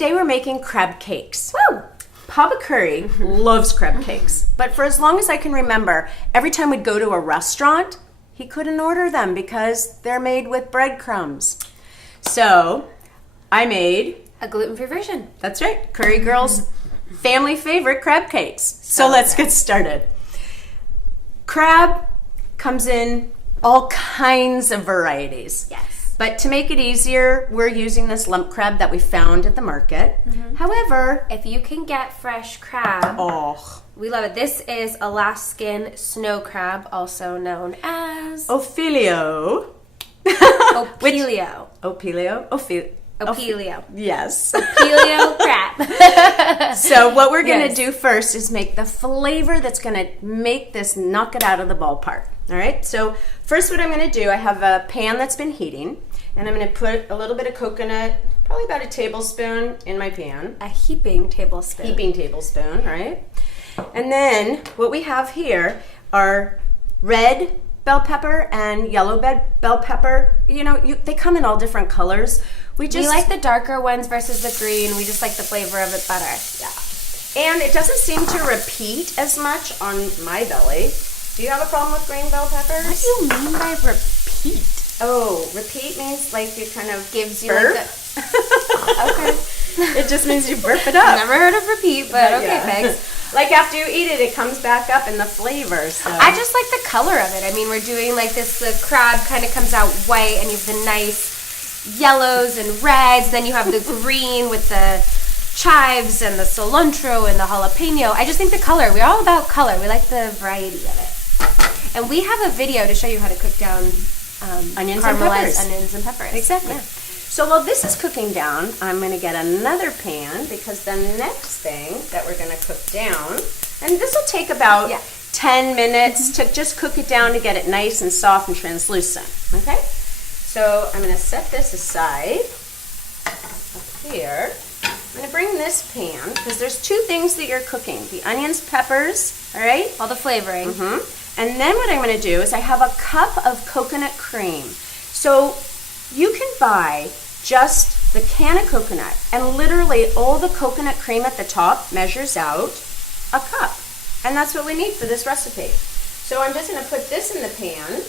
today we're making crab cakes. Woo! Papa Curry loves crab cakes, but for as long as I can remember, every time we'd go to a restaurant, he couldn't order them because they're made with breadcrumbs. So I made a gluten-free version. That's right, Curry Girl's family favorite crab cakes. So let's get started. Crab comes in all kinds of varieties. Yes. But to make it easier, we're using this lump crab that we found at the market. However, if you can get fresh crab, we love it. This is Alaskan snow crab, also known as Ophelio. Opelio. Opelio. Yes. Opelio crab. So what we're going to do first is make the flavor that's going to make this knock it out of the ballpark. All right. So first what I'm going to do, I have a pan that's been heating. And I'm going to put a little bit of coconut, probably about a tablespoon in my pan. A heaping tablespoon. Heaping tablespoon, right? And then what we have here are red bell pepper and yellow bell pepper. You know, they come in all different colors. We like the darker ones versus the green. We just like the flavor of it better. Yeah. And it doesn't seem to repeat as much on my belly. Do you have a problem with green bell peppers? What do you mean by repeat? Oh, repeat means like it kind of gives you burp. like okay. It just means you burp it up. Never heard of repeat, but okay, thanks. Like after you eat it, it comes back up in the flavor. So. I just like the color of it. I mean, we're doing like this, the crab kind of comes out white and you have the nice yellows and reds. Then you have the green with the chives and the cilantro and the jalapeno. I just think the color, we're all about color. We like the variety of it. And we have a video to show you how to cook down onions and peppers. Onions and peppers. Exactly. Yeah. So while this is cooking down, I'm going to get another pan because the next thing that we're going to cook down, and this will take about 10 minutes to just cook it down to get it nice and soft and translucent. Okay? So I'm going to set this aside up here. I'm going to bring this pan because there's two things that you're cooking. The onions, peppers, all right? All the flavoring. And then what I'm going to do is I have a cup of coconut cream. So you can buy just the can of coconut, and literally all the coconut cream at the top measures out a cup. And that's what we need for this recipe. So I'm just going to put this in the pan.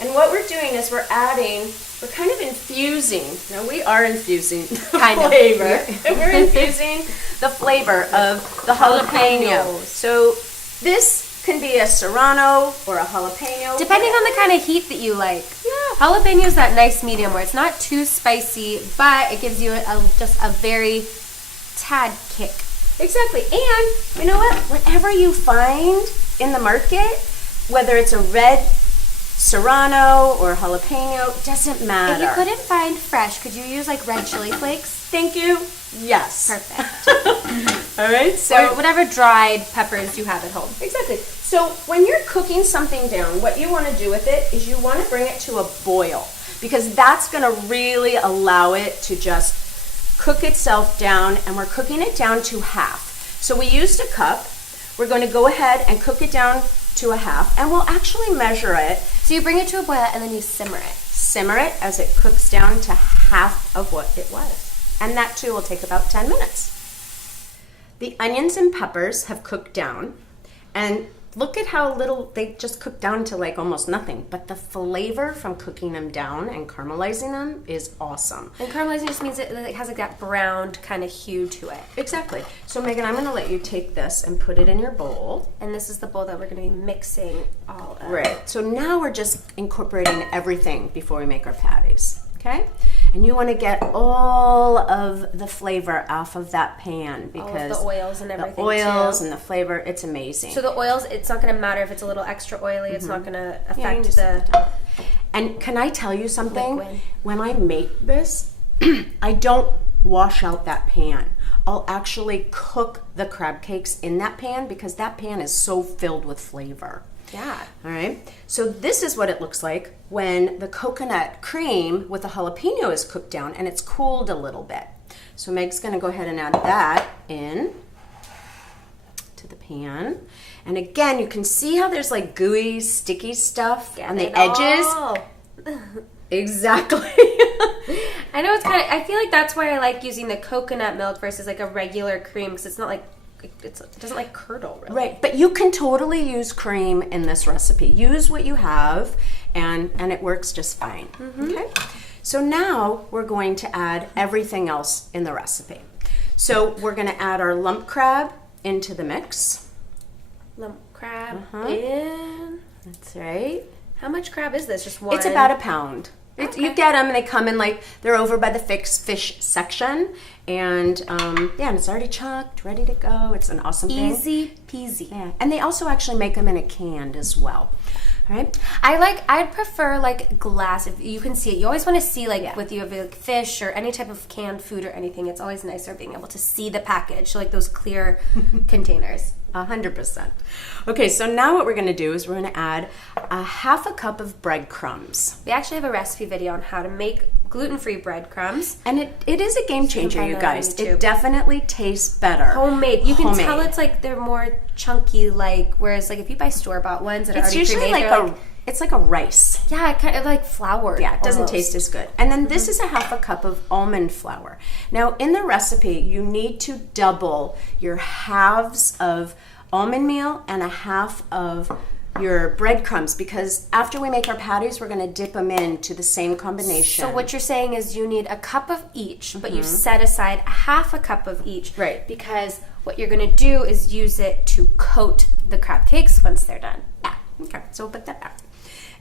And what we're doing is we're kind of infusing. Now we are infusing the flavor. We're infusing the flavor of the jalapeno. So this can be a serrano or a jalapeno. Depending on the kind of heat that you like. Yeah. Jalapeno is that nice medium where it's not too spicy, but it gives you just a very tad kick. Exactly. And you know what? Whatever you find in the market, whether it's a red serrano or jalapeno, doesn't matter. If you couldn't find fresh, could you use like red chili flakes? Thank you. Yes. Perfect. All right. So or whatever dried peppers you have at home. Exactly. So when you're cooking something down, what you want to do with it is you want to bring it to a boil because that's going to really allow it to just cook itself down, and we're cooking it down to half. So we used a cup. We're going to go ahead and cook it down to a half, and we'll actually measure it. So you bring it to a boil and then you simmer it. Simmer it as it cooks down to half of what it was. And that too will take about 10 minutes. The onions and peppers have cooked down, and look at how little they just cooked down to like almost nothing. But the flavor from cooking them down and caramelizing them is awesome. And caramelizing just means it has like that browned kind of hue to it. Exactly. So Megan, I'm going to let you take this and put it in your bowl. And this is the bowl that we're going to be mixing all of. Right. So now we're just incorporating everything before we make our patties. Okay? And you want to get all of the flavor off of that pan because all of the oils and everything. The oils and the flavor, it's amazing. So the oils, it's not going to matter if it's a little extra oily. It's not going to affect the. And can I tell you something? Liquid. When I make this, I don't wash out that pan. I'll actually cook the crab cakes in that pan because that pan is so filled with flavor. Yeah. All right. So this is what it looks like when the coconut cream with the jalapeno is cooked down and it's cooled a little bit. So Meg's going to go ahead and add that in to the pan. And again, you can see how there's like gooey, sticky stuff on the edges. Exactly. I know it's kind of, I feel like that's why I like using the coconut milk versus like a regular cream, because it's not like, it doesn't like curdle really. Right, but you can totally use cream in this recipe. Use what you have, and it works just fine. Okay, so now we're going to add everything else in the recipe. So we're going to add our lump crab into the mix. Lump crab in. That's right. How much crab is this? Just one? It's about a pound. Okay. You get them, and they come in like, they're over by the fish section, and and it's already chunked, ready to go. It's an awesome thing. Easy peasy. Yeah, and they also actually make them in a can as well. All right. I'd prefer like glass, if you can see it. You always want to see like with you have like fish or any type of canned food or anything. It's always nicer being able to see the package, like those clear containers. 100%. Okay, so now what we're going to do is we're going to add a half a cup of breadcrumbs. We actually have a recipe video on how to make gluten-free breadcrumbs. And it is a game changer, you guys. It definitely tastes better. Homemade. You can tell it's like they're more chunky, like, whereas like if you buy store-bought ones that are already pre-made, it's usually like it's like a rice. Yeah, kind of like flour. Yeah, it doesn't taste as good. And then this is a half a cup of almond flour. Now, in the recipe, you need to double your halves of almond meal and a half of your breadcrumbs, because after we make our patties, we're going to dip them into the same combination. So what you're saying is you need a cup of each, but you set aside half a cup of each. Right. Because what you're going to do is use it to coat the crab cakes once they're done. Yeah. Okay, so we'll put that back.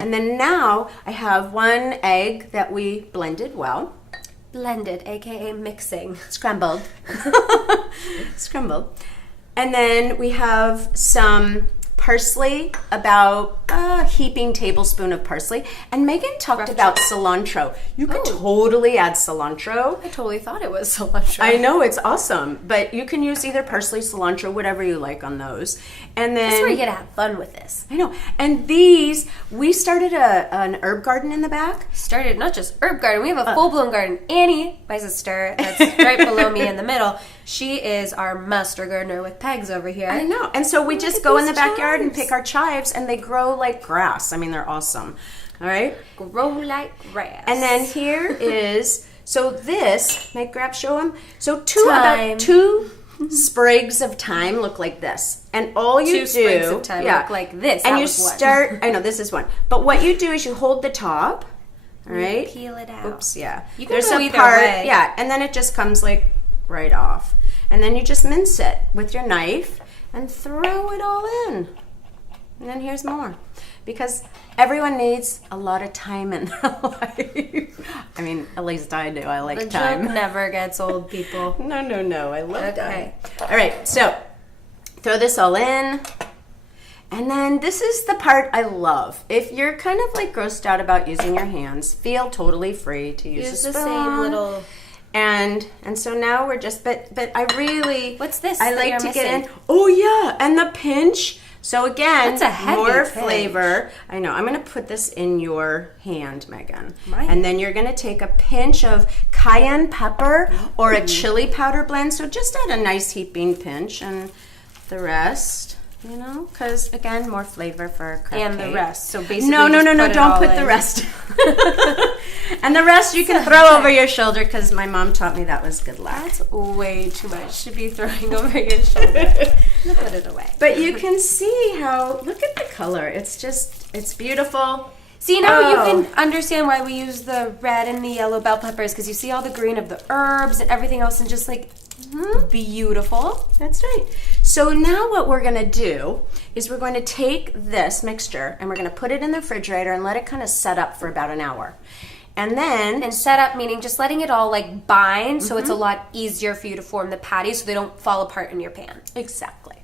And then now I have 1 egg that we blended well. Blended, aka mixing. Scrambled. Scrambled. And then we have some parsley, about a heaping tablespoon of parsley. And Megan talked about cilantro. You could totally add cilantro. I totally thought it was cilantro. I know, it's awesome. But you can use either parsley, cilantro, whatever you like on those. And then that's where you get to have fun with this. I know. And these, we started an herb garden in the back. Started not just herb garden, we have a full-blown garden. Annie, my sister, that's right below me in the middle, she is our master gardener with pegs over here. I know. And so we just go in the backyard and pick our chives, and they grow like grass. I mean, they're awesome. All right? Grow like grass. And then here is, so this, may I grab, show them? So about two sprigs of thyme look like this. And all you do, sprigs of thyme look like this. And that you was one. start, I know, this is one. But what you do is you hold the top, all right? Peel it out. Oops, yeah. You can There's go a either part, way. yeah, and then it just comes like right off. And then you just mince it with your knife and throw it all in. And then here's more. Because everyone needs a lot of time in their life. I mean, at least I do. I like time. The joke never gets old, people. No. I love Okay. time. All right, so throw this all in. And then this is the part I love. If you're kind of like grossed out about using your hands, feel totally free to use a spoon. the same little... And so now we're just, but I really... What's this I that like you're to get missing? in. Oh, yeah, and the pinch. So again, That's a heavy more pinch. flavor. I know. I'm going to put this in your hand, Megan. Mine. And then you're going to take a pinch of cayenne pepper or a chili powder blend. So just add a nice heaping pinch, and the rest, you know, because again, more flavor for a crab And cake. the rest. So basically, No, just don't all put the in. rest. And the rest you can throw over your shoulder, because my mom taught me that was good luck. That's way too much to be throwing over your shoulder. Put it away. But you can see how, look at the color. It's just, it's beautiful. See, now you can understand why we use the red and the yellow bell peppers, because you see all the green of the herbs and everything else, and just like beautiful. That's right. So now what we're going to do is we're going to take this mixture and we're going to put it in the refrigerator and let it kind of set up for about an hour. And then... And set up meaning just letting it all like bind, so it's a lot easier for you to form the patties so they don't fall apart in your pan. Exactly.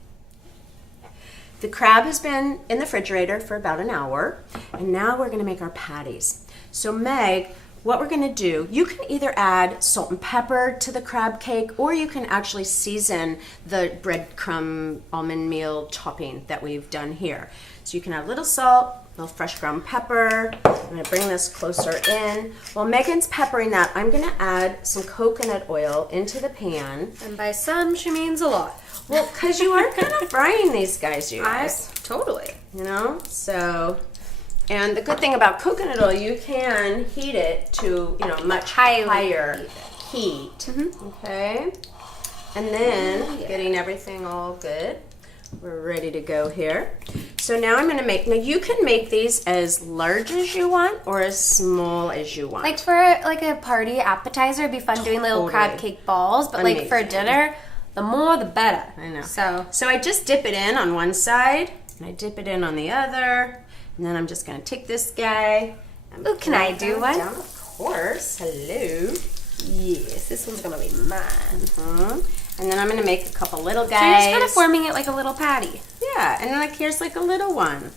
The crab has been in the refrigerator for about an hour, and now we're going to make our patties. So Meg, what we're going to do, you can either add salt and pepper to the crab cake, or you can actually season the breadcrumb almond meal topping that we've done here. So you can add a little salt, a little fresh ground pepper. I'm going to bring this closer in. While Megan's peppering that, I'm going to add some coconut oil into the pan. And by some, she means a lot. Well, because you are kind of frying these guys, you guys. Totally. You know? So And the good thing about coconut oil, you can heat it to, much higher heat. Okay. And then getting everything all good. We're ready to go here. So now I'm going to make, now you can make these as large as you want or as small as you want. Like for a party appetizer, it'd be fun doing little crab cake balls, but like for dinner, the more the better. I know. So I just dip it in on one side and I dip it in on the other. And then I'm just going to take this guy. Ooh, can I do one? Down, of course. Hello. Yes, this one's going to be mine. And then I'm going to make a couple little guys. So you're just kind of forming it like a little patty. Yeah, and then like here's like a little one.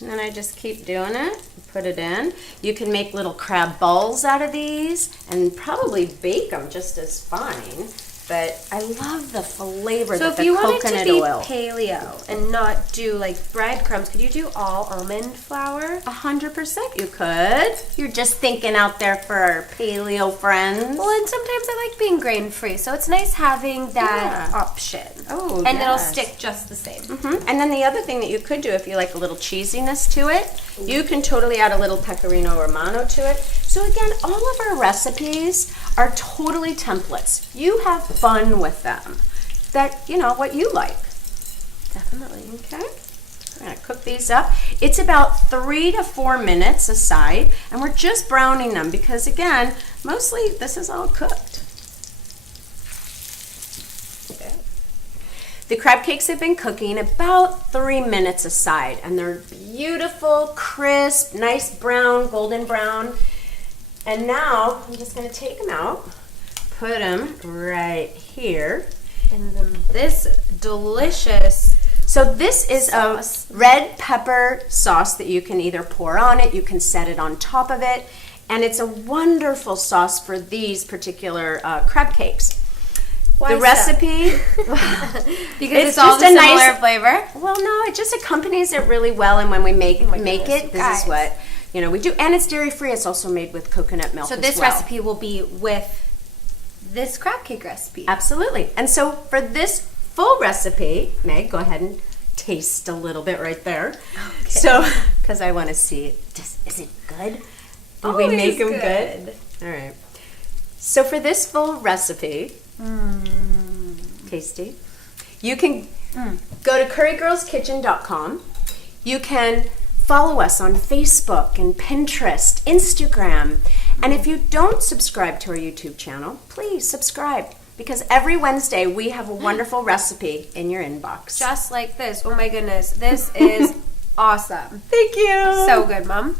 And then I just keep doing it, put it in. You can make little crab balls out of these and probably bake them just as fine. But I love the flavor that the coconut oil. So if you wanted to be paleo and not do like breadcrumbs, could you do all almond flour? 100% you could. You're just thinking out there for our paleo friends. Well, and sometimes I like being grain-free, so it's nice having that option. Oh, and it'll stick just the same. And then the other thing that you could do if you like a little cheesiness to it, you can totally add a little pecorino romano to it. So again, all of our recipes are totally templates. You have fun with them. That, what you like. Definitely. Okay. We're going to cook these up. It's about 3 to 4 minutes aside, and we're just browning them because, again, mostly this is all cooked. Okay. The crab cakes have been cooking about 3 minutes aside, and they're beautiful, crisp, nice brown, golden brown. And now I'm just going to take them out, put them right here. And then this delicious So this is sauce. a red pepper sauce that you can either pour on it, you can set it on top of it, and it's a wonderful sauce for these particular crab cakes. Why the recipe, because it's all the similar flavor. Well, no, it just accompanies it really well, and when we make it, this is what we do, and it's dairy free. It's also made with coconut milk. So as this well. recipe will be with this crab cake recipe. Absolutely. And so for this full recipe, Meg, go ahead and taste a little bit right there. Okay. So, because I want to see it. Is it good? Did we make them good? All right. So for this full recipe, tasty, you can go to currygirlskitchen.com. You can follow us on Facebook and Pinterest, Instagram. And if you don't subscribe to our YouTube channel, please subscribe. Because every Wednesday we have a wonderful recipe in your inbox. Just like this. Oh my goodness. This is awesome. Thank you. So good, Mom.